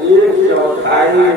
1/4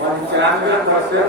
95%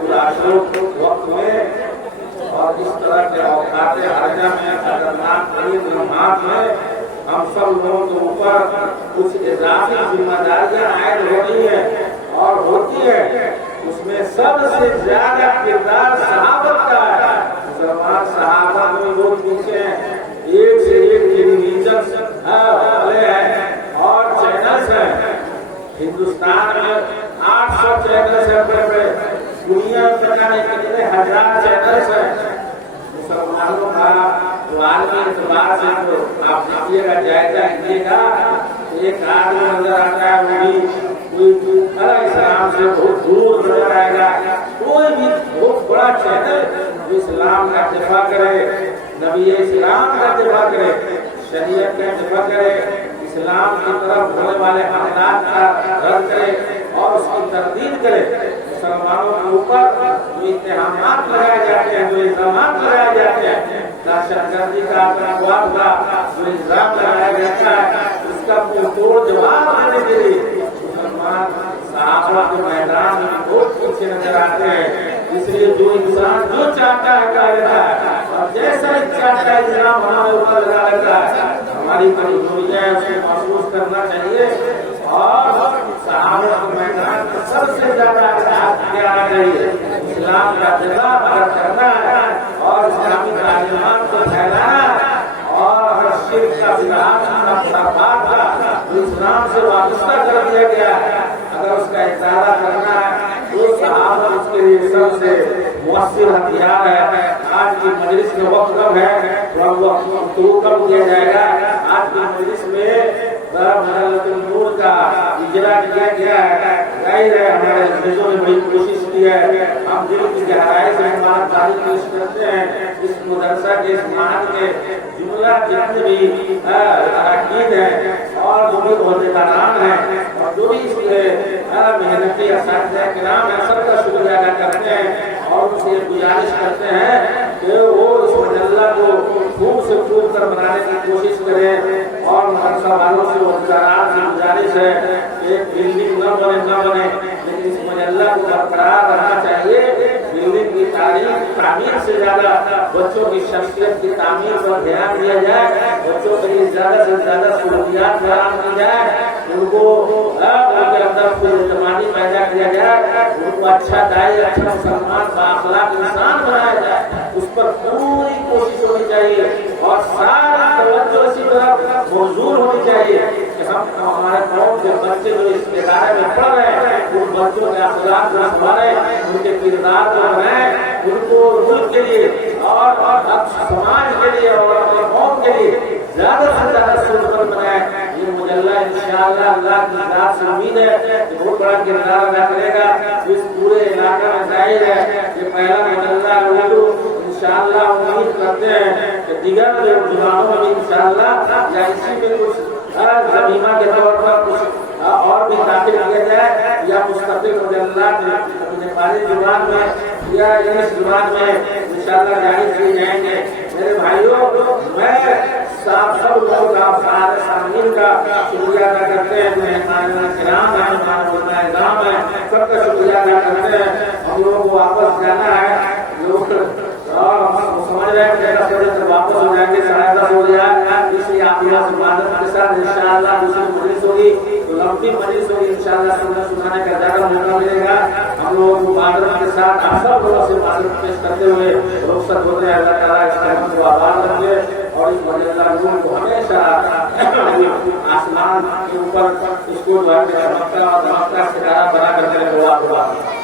پراشوق وقت میں اور اس طرح کے اوقات حرجہ میں خطرناک ترین لمحات میں ہم سب لوگوں کے اوپر کچھ اضافی ذمہ داریاں عائد ہو رہی ہیں اور ہوتی ہے. اس میں سب سے زیادہ کردار صحابت کا ہے. مسلمان صحابہ میں لوگ پیچھے ہیں، ایک سے ایک ٹیلی ویژن والے ہیں اور چینلز ہیں. ہندوستان میں 800 چینلز ہیں بڑے بڑے، دنیا میں پتہ نہیں کتنے ہزار چینلز ہیں. مسلمانوں کا جو عالمی اعتبار سے جو آپ دیکھیے گا، جائزہ لیجیے گا، ایک آدمی نظر آتا ہے وہ بھی کوئی اسلام سے بہت دور نظر آئے گا. کوئی بھی بہت بڑا چینل جو اسلام کا دفاع کرے، نبی اسلام کا دفاع کرے، شریعت کا دفاع کرے، اسلام کی طرف ہونے والے حملات کا رد کرے اور اس کی تردید کرے. مسلمانوں کے اوپر جو اتہامات لگائے جاتے ہیں، جو الزامات لگائے جاتے ہیں، دہشت گردی کا، آتنکواد کا جو الزام لگایا جاتا ہے، اس کا توڑ جواب دینے کے لیے مسلمان صحابہ کے میدان میں بہت پیچھے نظر آتے ہیں. اس لیے جو انسان جو چاہتا ہے کر لیتا ہے اور جیسا چاہتا ہے اسلام ہمارے اوپر لگا لیتا ہے. ہماری کمزوریاں اس کو محسوس کرنا چاہیے اور صحابہ کے میدان میں سب سے زیادہ کیا آنا چاہیے. اسلام کا دفاع اگر کرنا ہے اور اسلامی تعلیمات کو پھیلانا ہے اور شرک کا اسلام سے وابستہ کر دیا گیا ہے، اگر اس کا اشارہ کرنا ہے تو صحابہ اس کے لیے سب سے مؤثر ہتھیار ہے. آج کی مجلس میں وقت کم ہے تو کم دیا جائے گا. آج کی مجلس میں منزلۃ النور کا اجرا کیا گیا ہے. ظاہر ہے ہمارے عزیزوں نے بڑی کوشش کی ہے. ہم دل کی گہرائی سے بات پیش کرتے ہیں. اس مدرسہ کے اس معہد کے جملہ جتنے بھی اراکین ہیں اور جو بھی عہدیداران ہیں اور جو بھی اس میں محنتی اساتذہ کرام ہیں، سب کا شکریہ ادا کرتے ہیں اور ان سے گزارش کرتے ہیں کہ وہ اس مجلہ کو خوب سے خوب کر بنانے کی کوشش کریں. اور مدرسہ والوں سے عہدیداران سے گزارش ہے کہ بلڈنگ نہ بنے لیکن اس مجلہ کو برقرار رہنا چاہیے. بلڈنگ کی تعمیر سے زیادہ بچوں کی شخصیت کی تعمیر پر دھیان دیا جائے. بچوں کے لیے زیادہ سے زیادہ سہولیات فراہم کی جائے، ان کو ان کے اندر کوئی اعتمادی پیدا کیا جائے، ان کو اچھا داعی، اچھا مسلمان بااخلاق انسان بنایا جائے. اس پر پوری کوشش ہونی چاہیے اور ساری توجہ اسی طرف موزون ہونی چاہیے کہ ہمارے قوم کے بچے جو اس ادارے میں پڑھ رہے ہیں ان بچوں کے اخلاق کو سنبھالیں، ان کے کردار کو بنائیں، ان کو ملک کے لیے اور سماج کے لیے اور اپنے قوم کے لیے زیادہ سے زیادہ سربراہ بنائیں. یہ مجلہ انشاءاللہ اللہ کی ذات سے امید ہے کہ بہت بڑا کردار ادا کرے گا. اس پورے علاقہ میں ظاہر ہے یہ پہلا مجلہ اردو. انشاءاللہ امید کرتے ہیں کہ دیگر زبانوں میں بھی انشاءاللہ یا اسی میں کچھ زمینہ کے طور پر کچھ اور بھی داخل کیا جائے یا مستقل مجلات نیپالی زبان میں یا انگلش زبان میں انشاءاللہ جاری کیے جائیں گے. میرے بھائیوں، میں سب لوگوں کا سارے سامعین کا شکریہ ادا کرتے ہیں. مہمان کرام ہیں، نظام ہے، سب کا شکریہ ادا کرتے ہیں. ہم لوگوں کو واپس جانا ہے اور ہم سمجھ رہے ہیں کہ 10 بجے سے واپس ہو جائیں گے، 10:30 ہو جائے. اس لیے آپ یہاں سے عبادت کے ساتھ انشاءاللہ دوسری مجلس ہوگی تو لمبی مجلس ہوگی. انشاءاللہ سنانے کا زیادہ موقع ملے گا. ہم لوگوں کو عبادت کے ساتھ آپ سب لوگوں سے عبادت پیش کرتے ہوئے رخصت ہوتے ہیں. اللہ تعالیٰ اس رحمت کو آباد رکھے اور اس مجلہ نور کو ہمیشہ آسمان کے اوپر اس کو چمکتا اور دمکتا ستارہ بنا کر کے